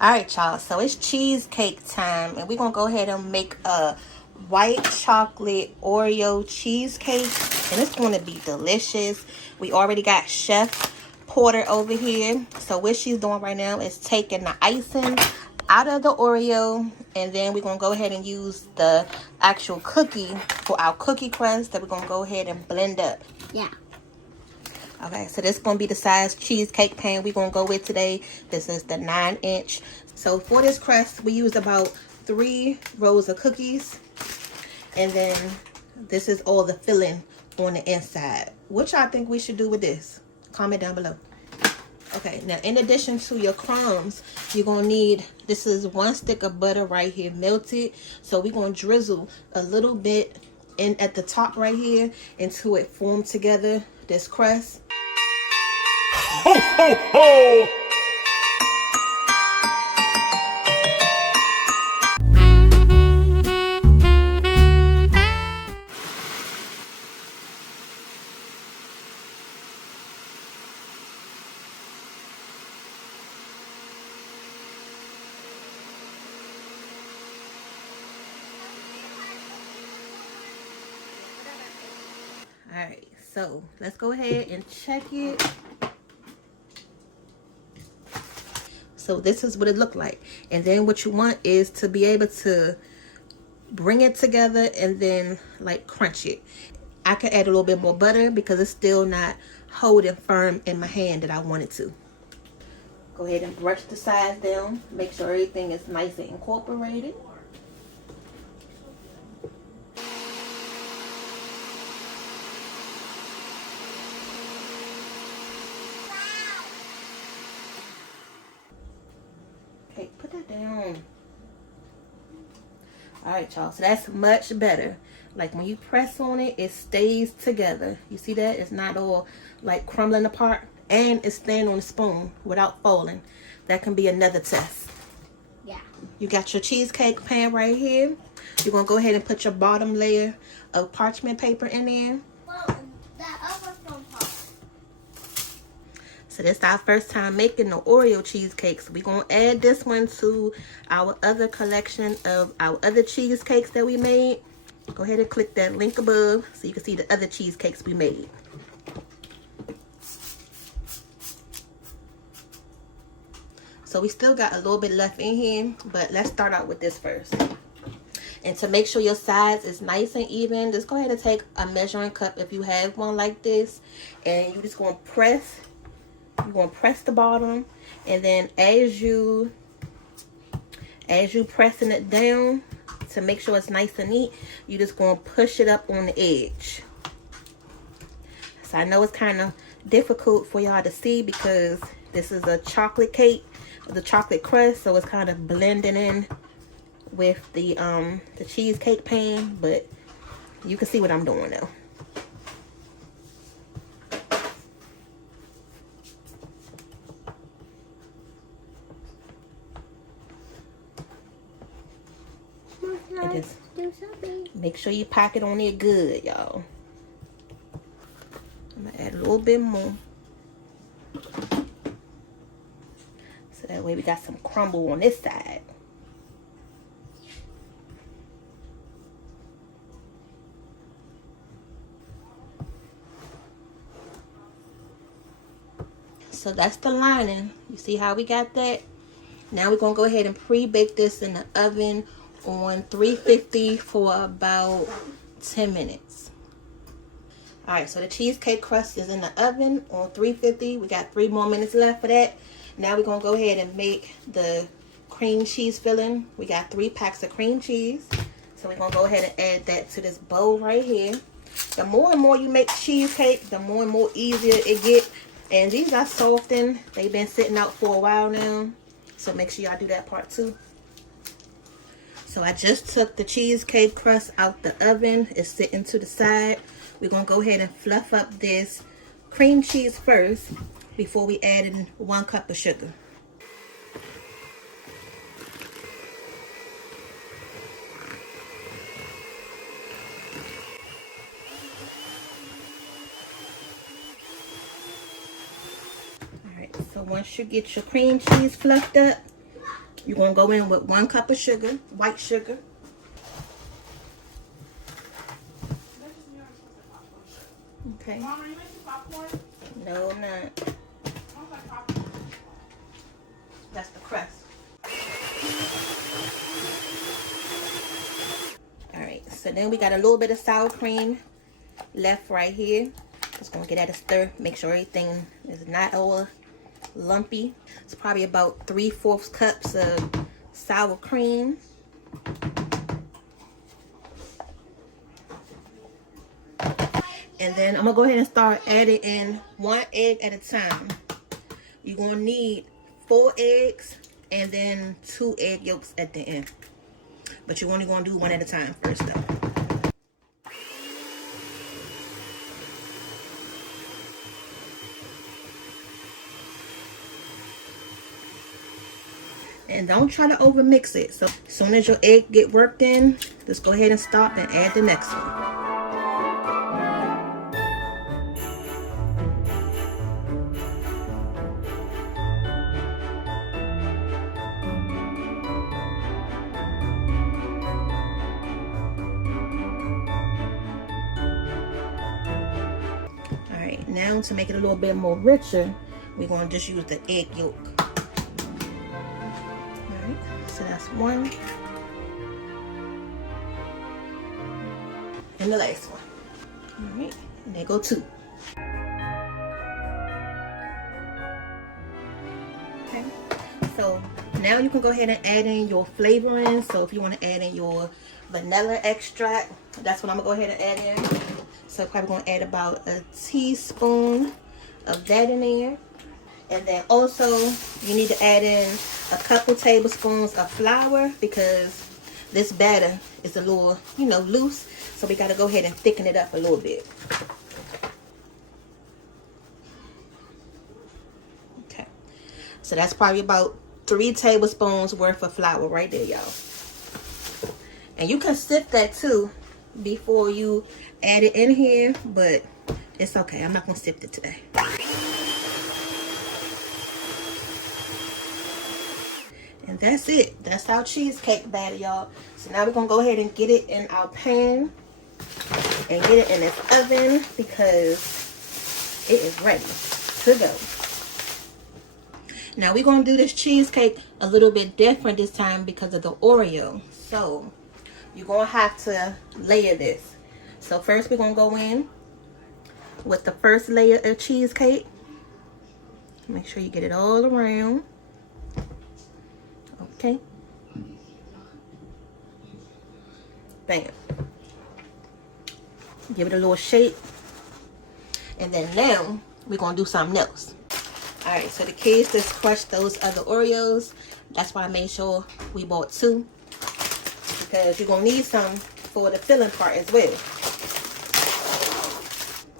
Alright, y'all, so it's cheesecake time, and we're gonna go ahead and make a white chocolate Oreo cheesecake, and it's going to be delicious. We already got Chef Porter over here, so what she's doing right now is taking the icing out of the Oreo, and then we're gonna go ahead and use the actual cookie for our cookie crust that we're gonna go ahead and blend up. Yeah. Okay, so this is going to be the size cheesecake pan we're going to go with today. This is the 9-inch. So for this crust, we use about 3 rows of cookies. And then this is all the filling on the inside. What y'all think we should do with this? Comment down below. Okay, now in addition to your crumbs, you're going to need, this is 1 stick of butter right here melted. So we're going to drizzle a little bit in at the top right here until it form together, this crust. Ho, ho, ho! Alright, so let's go ahead and check it. So this is what it looked like. And then what you want is to be able to bring it together and then like crunch it. I could add a little bit more butter because it's still not holding firm in my hand that I want it to. Go ahead and brush the sides down. Make sure everything is nice and incorporated. Okay, put that down. Alright, y'all, so that's much better. Like when you press on it, it stays together. You see that? It's not all like crumbling apart, and it's staying on the spoon without falling. That can be another test. Yeah. You got your cheesecake pan right here. You're going to go ahead and put your bottom layer of parchment paper in there. Well, that other from Pop. So this is our first time making the Oreo cheesecake. So we're going to add this one to our other collection of our other cheesecakes that we made. Go ahead and click that link above so you can see the other cheesecakes we made. So we still got a little bit left in here, but let's start out with this first. And to make sure your sides is nice and even, just go ahead and take a measuring cup if you have one like this, and you just going to press. You're going to press the bottom, and then as you pressing it down to make sure it's nice and neat, you're just going to push it up on the edge. So I know it's kind of difficult for y'all to see because this is a chocolate cake, the chocolate crust, so it's kind of blending in with the cheesecake pan, but you can see what I'm doing now. And just make sure you pack it on there good, y'all. I'm gonna add a little bit more, so that way we got some crumble on this side. So that's the lining. You see how we got that? Now we're gonna go ahead and pre-bake this in the oven on 350 for about 10 minutes. Alright, so the cheesecake crust is in the oven on 350. We got 3 more minutes left for that. Now we're going to go ahead and make the cream cheese filling. We got 3 packs of cream cheese. So we're going to go ahead and add that to this bowl right here. The more and more you make cheesecake, the more and more easier it gets. And these are softened. They've been sitting out for a while now. So make sure y'all do that part too. So I just took the cheesecake crust out the oven. It's sitting to the side. We're going to go ahead and fluff up this cream cheese first before we add in 1 cup of sugar. Alright, so once you get your cream cheese fluffed up, You're going to go in with 1 cup of sugar, white sugar. Okay. Mom, are you making popcorn? No, I'm not. Sounds like popcorn. That's the crust. Alright, so then we got a little bit of sour cream left right here. Just going to get that a stir. Make sure everything is not all lumpy. It's probably about 3/4 cups of sour cream. And then I'm going to go ahead and start adding in 1 egg at a time. You're going to need 4 eggs and then 2 egg yolks at the end. But you're only going to do 1 at a time first though. And don't try to over mix it. So as soon as your egg get worked in, just go ahead and stop and add the next one. Alright, now to make it a little bit more richer, we're going to just use the egg yolk. So that's 1. And the last one. Alright, and there go 2. Okay, so now you can go ahead and add in your flavoring. So if you want to add in your vanilla extract, that's what I'm going to go ahead and add in. So probably going to add about a teaspoon of that in there. And then also you need to add in a couple tablespoons of flour because this batter is a little, you know, loose. So we got to go ahead and thicken it up a little bit. Okay. So that's probably about 3 tablespoons worth of flour right there, y'all. And you can sift that too before you add it in here, but it's okay. I'm not going to sift it today. And that's it. That's our cheesecake batter, y'all. So now we're going to go ahead and get it in our pan and get it in this oven because it is ready to go. Now we're going to do this cheesecake a little bit different this time because of the Oreo. So you're going to have to layer this. So first we're going to go in with the first layer of cheesecake. Make sure you get it all around. Okay. Bam. Give it a little shake. And then now we're going to do something else. Alright, so the kids just crushed those other Oreos. That's why I made sure we bought 2. Because you're going to need some for the filling part as well.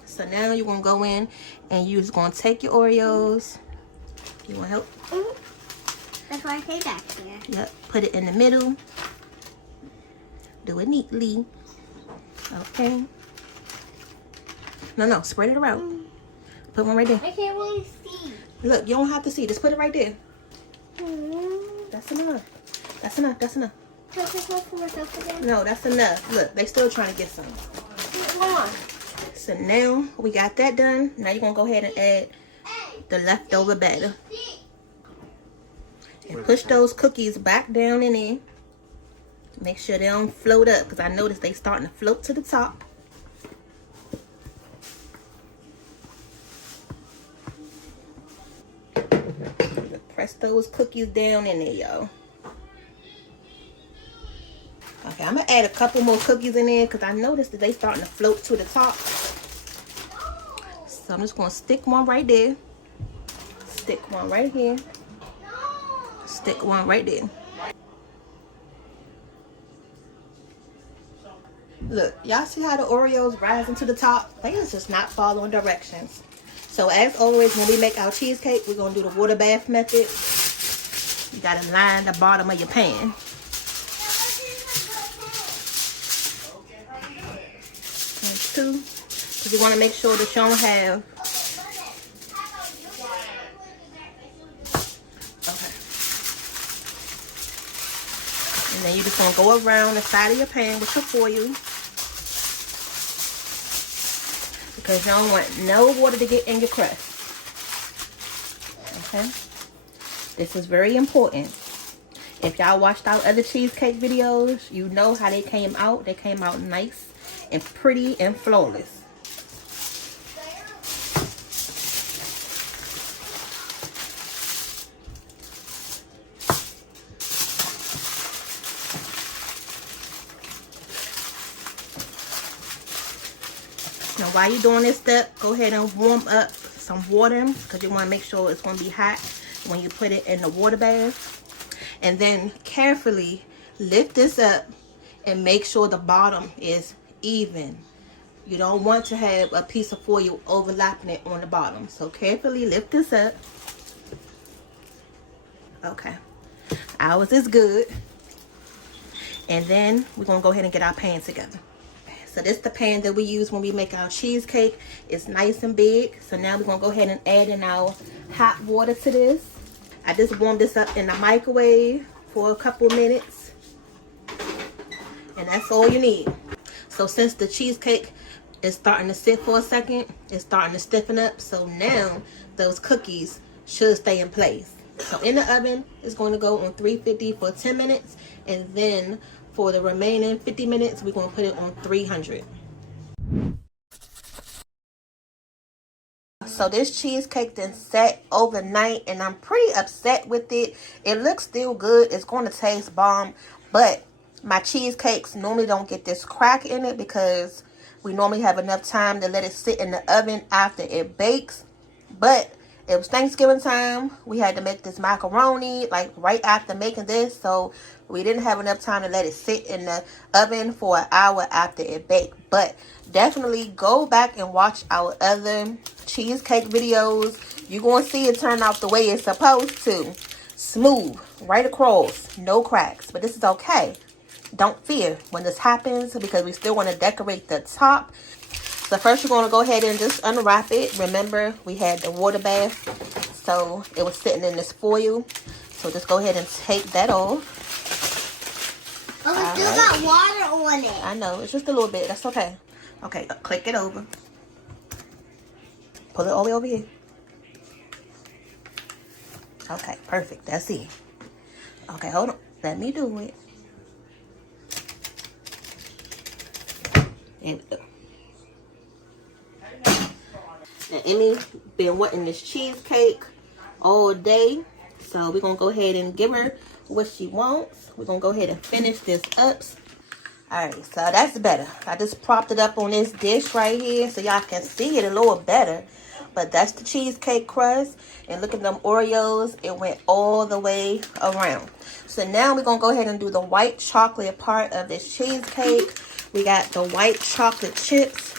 So now you're going to go in and you're just going to take your Oreos. You want help? That's why I say back here. Yep, put it in the middle. Do it neatly. Okay. No, spread it around. Put one right there. I can't really see. Look, you don't have to see. Just put it right there. That's enough. That's enough. That's enough. Can I take one for myself again? No, that's enough. Look, they still trying to get some. Come on. So now we got that done. Now you're going to go ahead and add the leftover batter. And push those cookies back down in there. Make sure they don't float up because I noticed they starting to float to the top. Press those cookies down in there, y'all. Okay, I'm going to add a couple more cookies in there because I noticed that they starting to float to the top. So I'm just going to stick one right there. Stick one right here. Stick one right there. Look, y'all see how the Oreos rising to the top? They is just not following directions. So as always, when we make our cheesecake, we're going to do the water bath method. You got to line the bottom of your pan. And 2, because you want to make sure that you don't have... Okay. And then you just gonna go around the side of your pan with your foil, because you don't want no water to get in your crust. Okay, this is very important. If y'all watched our other cheesecake videos, you know how they came out. They came out nice and pretty and flawless. Now, while you're doing this step, go ahead and warm up some water, because you want to make sure it's going to be hot when you put it in the water bath. And then carefully lift this up and make sure the bottom is even. You don't want to have a piece of foil overlapping it on the bottom. So carefully lift this up. Okay, ours is good. And then we're going to go ahead and get our pan together. So this is the pan that we use when we make our cheesecake. It's nice and big. So now we're going to go ahead and add in our hot water to this. I just warmed this up in the microwave for a couple minutes. And that's all you need. So since the cheesecake is starting to sit for a second, it's starting to stiffen up. So now those cookies should stay in place. So in the oven, it's going to go on 350 for 10 minutes. And then for the remaining 50 minutes, we're going to put it on 300. So this cheesecake then sat overnight, and I'm pretty upset with it. It looks still good. It's going to taste bomb. But my cheesecakes normally don't get this crack in it, because we normally have enough time to let it sit in the oven after it bakes. But it was Thanksgiving time. We had to make this macaroni like right after making this. So we didn't have enough time to let it sit in the oven for an hour after it baked. But definitely go back and watch our other cheesecake videos. You're going to see it turn out the way it's supposed to. Smooth, right across, no cracks. But this is okay. Don't fear when this happens, because we still want to decorate the top. So first you're going to go ahead and just unwrap it. Remember, we had the water bath, so it was sitting in this foil. So just go ahead and take that off. Oh, we still got water on it. I know, it's just a little bit. That's okay. Okay, click it over. Pull it all the way over here. Okay, perfect. That's it. Okay, hold on. Let me do it. There we go. Now, Emmy been wanting this cheesecake all day, so we're gonna go ahead and give her what she wants. We're gonna go ahead and finish this up. All right, so that's better. I just propped it up on this dish right here so y'all can see it a little better. But that's the cheesecake crust, and look at them Oreos. It went all the way around. So now we're gonna go ahead and do the white chocolate part of this cheesecake. We got the white chocolate chips.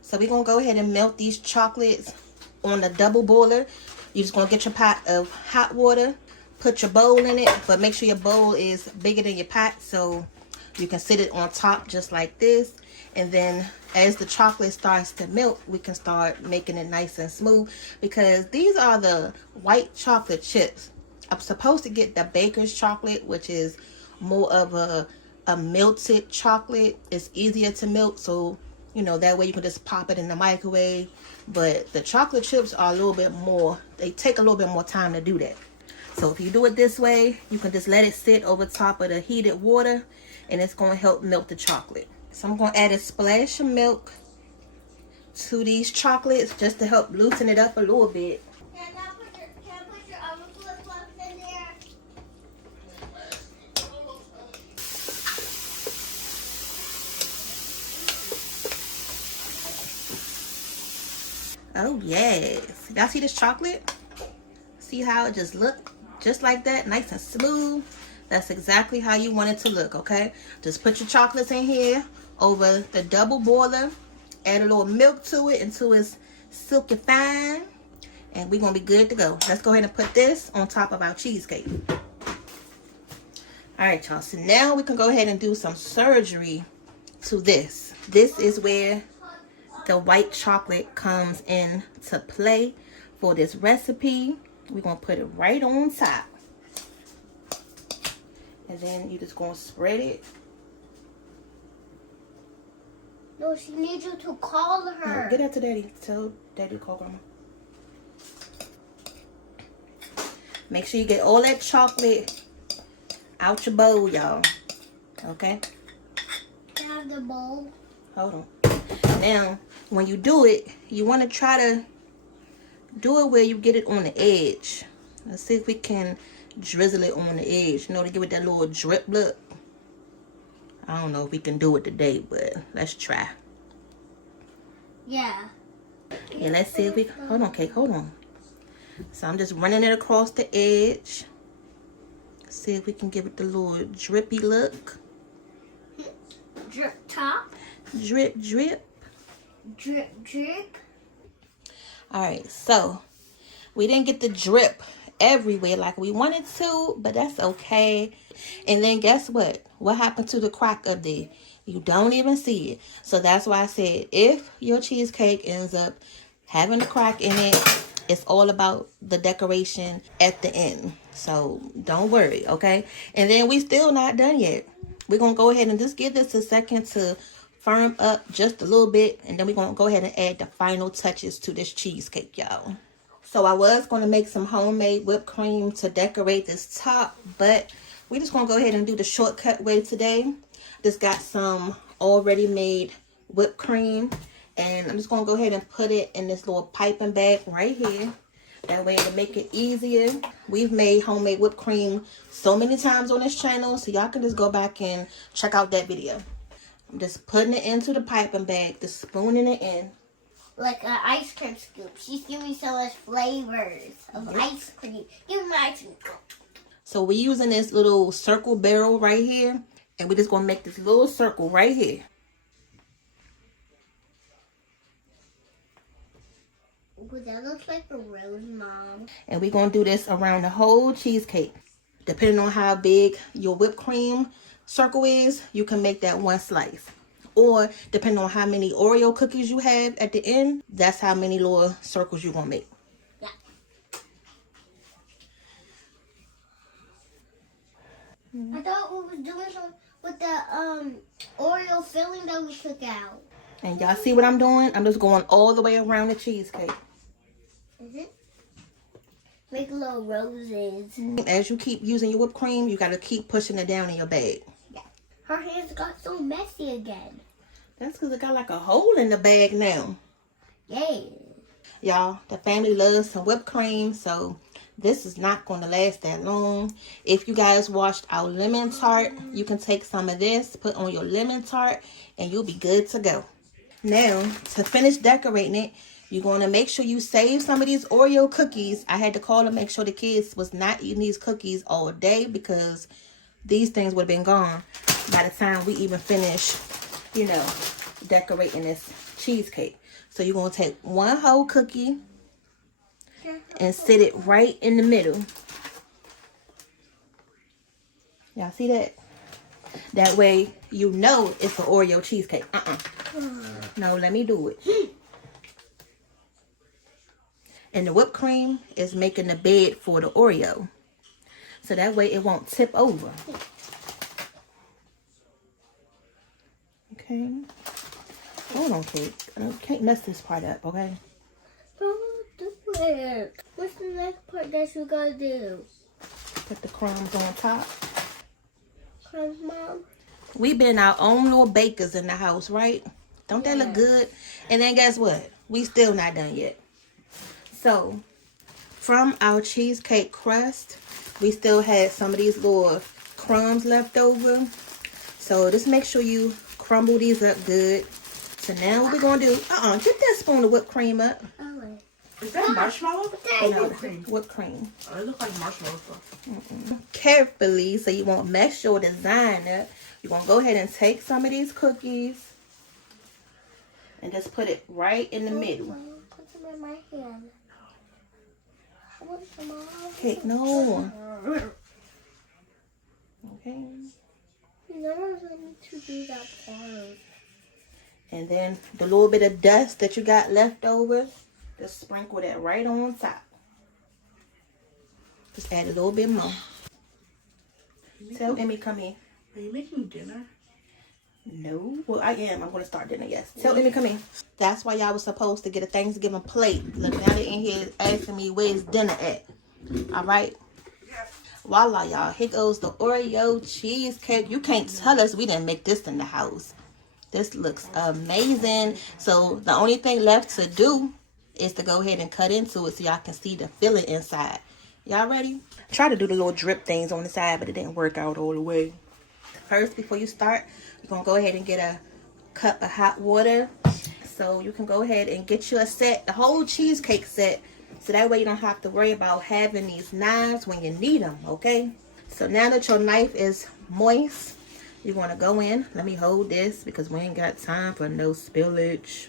So we're going to go ahead and melt these chocolates on the double boiler. You're just going to get your pot of hot water. Put your bowl in it. But make sure your bowl is bigger than your pot, so you can sit it on top just like this. And then as the chocolate starts to melt, we can start making it nice and smooth. Because these are the white chocolate chips. I'm supposed to get the baker's chocolate, which is more of a melted chocolate. It's easier to melt, so you know, that way you can just pop it in the microwave. But the chocolate chips are a little bit more, they take a little bit more time to do that. So if you do it this way, you can just let it sit over top of the heated water, and it's going to help melt the chocolate. So I'm going to add a splash of milk to these chocolates just to help loosen it up a little bit. Can I put your other flip-flops in there? Oh yes, y'all see this chocolate? See how it just look just like that, nice and smooth? That's exactly how you want it to look. Okay, just put your chocolates in here over the double boiler, add a little milk to it until it's silky fine, and we're gonna be good to go. Let's go ahead and put this on top of our cheesecake. All right, y'all, so now we can go ahead and do some surgery to this. This is where the white chocolate comes in to play for this recipe. We're going to put it right on top. And then you just gonna spread it. No, she needs you to call her. No, get out to Daddy. Tell Daddy to call Grandma. Make sure you get all that chocolate out your bowl, y'all. Okay? Can I have the bowl? Hold on. Now, when you do it, you want to try to do it where you get it on the edge. Let's see if we can drizzle it on the edge. You know, to give it that little drip look. I don't know if we can do it today, but let's try. Yeah. Yeah, let's see if we... Hold on, Cake. Hold on. So I'm just running it across the edge. See if we can give it the little drippy look. Drip top. Drip, drip. Drip, drip. Alright, so we didn't get the drip everywhere like we wanted to, but that's okay. And then guess what? What happened to the crack up there? You don't even see it. So that's why I said if your cheesecake ends up having a crack in it, it's all about the decoration at the end. So don't worry, okay? And then we still not done yet. We're going to go ahead and just give this a second to firm up just a little bit. And then we're going to go ahead and add the final touches to this cheesecake, y'all. So I was going to make some homemade whipped cream to decorate this top. But we're just going to go ahead and do the shortcut way today. Just got some already made whipped cream. And I'm just going to go ahead and put it in this little piping bag right here. That way it'll make it easier. We've made homemade whipped cream so many times on this channel. So y'all can just go back and check out that video. I'm just putting it into the piping bag. Just spooning it in. Like an ice cream scoop. She's giving so much flavors of ice cream. Give me my ice cream. So we're using this little circle barrel right here. And we're just going to make this little circle right here. Ooh, that looks like a rose, Mom. And we're going to do this around the whole cheesecake. Depending on how big your whipped cream circle is, you can make that one slice. Or depending on how many Oreo cookies you have at the end, that's how many little circles you're going to make. Yeah. I thought we was doing something with the Oreo filling that we took out. And y'all see what I'm doing? I'm just going all the way around the cheesecake. Make little roses. As you keep using your whipped cream, you got to keep pushing it down in your bag. Yeah. Her hands got so messy again. That's because it got like a hole in the bag now. Yay. Y'all, the family loves some whipped cream, so this is not going to last that long. If you guys watched our lemon tart, you can take some of this, put on your lemon tart, and you'll be good to go. Now, to finish decorating it, you're going to make sure you save some of these Oreo cookies. I had to call to make sure the kids was not eating these cookies all day because these things would have been gone by the time we even finish, you know, decorating this cheesecake. So you're going to take one whole cookie and sit it right in the middle. Y'all see that? That way you know it's an Oreo cheesecake. No, let me do it. And the whipped cream is making the bed for the Oreo. So that way it won't tip over. Okay. Hold on, Kate. I can't mess this part up, okay? Don't do it. What's the next part that you gotta do? Put the crumbs on top. Crumbs, Mom? We've been our own little bakers in the house, right? Don't that look good? And then guess what? We still not done yet. So, from our cheesecake crust, we still had some of these little crumbs left over. So, just make sure you crumble these up good. So, now what we're going to do, get that spoon of whipped cream up. Is that marshmallow? No, whipped cream. Oh, it looks like marshmallow stuff. Carefully, so you won't mess your design up. You're going to go ahead and take some of these cookies and just put it right in the middle. Put them in my hand. I want them all. Okay, no. Okay. You never let me to do that part. And then the little bit of dust that you got left over, just sprinkle that right on top. Just add a little bit more. Tell Emmy come in. Are you making dinner? No. Well, I am. I'm going to start dinner, yes. Tell Emmy come in. That's why y'all was supposed to get a Thanksgiving plate. Look, now they in here asking me where's dinner at. All right? Voila, y'all. Here goes the Oreo cheesecake. You can't tell us we didn't make this in the house. This looks amazing. So the only thing left to do is to go ahead and cut into it so y'all can see the filling inside. Y'all ready? Try to do the little drip things on the side, but it didn't work out all the way. First, before you start, you're going to go ahead and get a cup of hot water. So you can go ahead and get you a set, the whole cheesecake set. So that way you don't have to worry about having these knives when you need them, okay? So now that your knife is moist, you're going to go in. Let me hold this because we ain't got time for no spillage.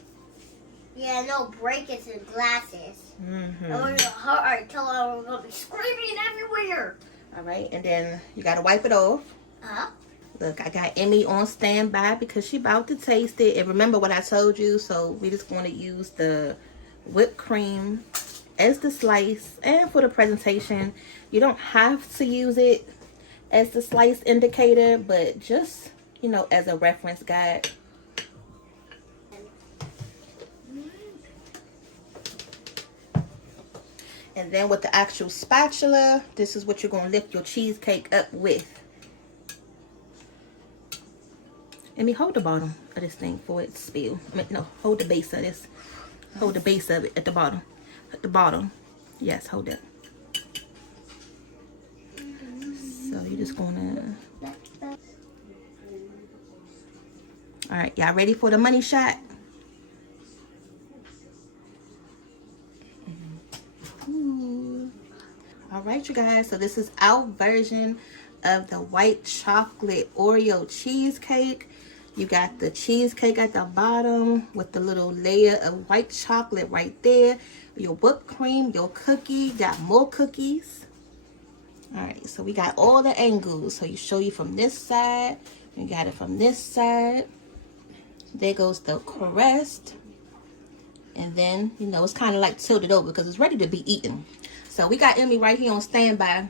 Yeah, no breakage in glasses. Mm-hmm. I want to hurt till I'm going to be screaming everywhere. All right, and then you got to wipe it off. Uh-huh. Look, I got Emmy on standby because she about to taste it. And remember what I told you, so we just going to use the whipped cream as the slice. And for the presentation, you don't have to use it as the slice indicator, but just, you know, as a reference guide. And then with the actual spatula, this is what you're going to lift your cheesecake up with. Let me hold the bottom of this thing for it to spill. I mean, no, hold the base of this. Hold the base of it at the bottom. At the bottom. Yes, hold that. So you're just going to... Alright, y'all ready for the money shot? Alright, you guys. So this is our version of the white chocolate Oreo cheesecake. You got the cheesecake at the bottom with the little layer of white chocolate right there. Your whipped cream, your cookie, got more cookies. Alright, so we got all the angles. So you show you from this side. You got it from this side. There goes the crust. And then, you know, it's kind of like tilted over because it's ready to be eaten. So we got Emmy right here on standby. I'm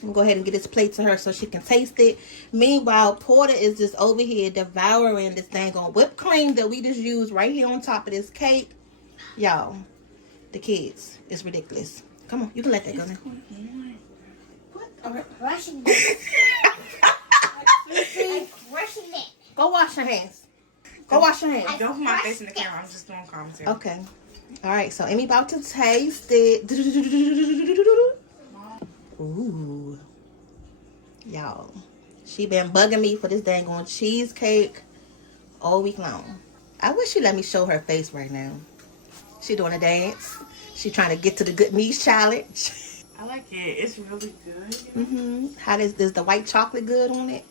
gonna go ahead and get this plate to her so she can taste it. Meanwhile, Porter is just over here devouring this dang on whipped cream that we just used right here on top of this cake. Y'all, the kids, it's ridiculous. Come on, you can let that go now. What? All right. Brushing it. I'm brushing it. Go wash your hands. Go wash your hands. Don't put my face in the camera. I'm just doing commentary. Okay. All right, so Emmy about to taste it. Ooh. Y'all, she been bugging me for this dang on cheesecake all week long. I wish she let me show her face right now. She doing a dance. She trying to get to the good knees challenge. I like it. It's really good. Mm-hmm. How is the white chocolate good on it?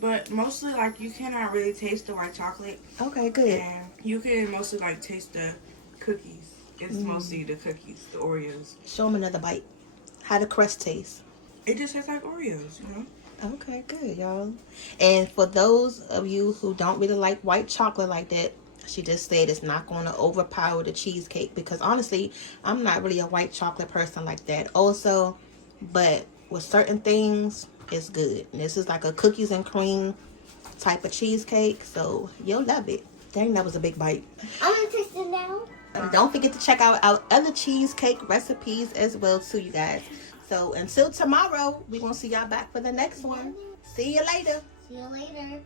But mostly, like, you cannot really taste the white chocolate. Okay, good. And you can mostly, like, taste the cookies. It's mostly the cookies, the Oreos. Show them another bite. How the crust taste? It just tastes like Oreos, you know? Okay, good, y'all. And for those of you who don't really like white chocolate like that, she just said it's not going to overpower the cheesecake. Because honestly, I'm not really a white chocolate person like that also. But with certain things, it's good. And this is like a cookies and cream type of cheesecake. So you'll love it. Dang, that was a big bite. I'm going to taste it now. And don't forget to check out our other cheesecake recipes as well too, you guys. So until tomorrow, we're going to see y'all back for the next one. See you later. See you later.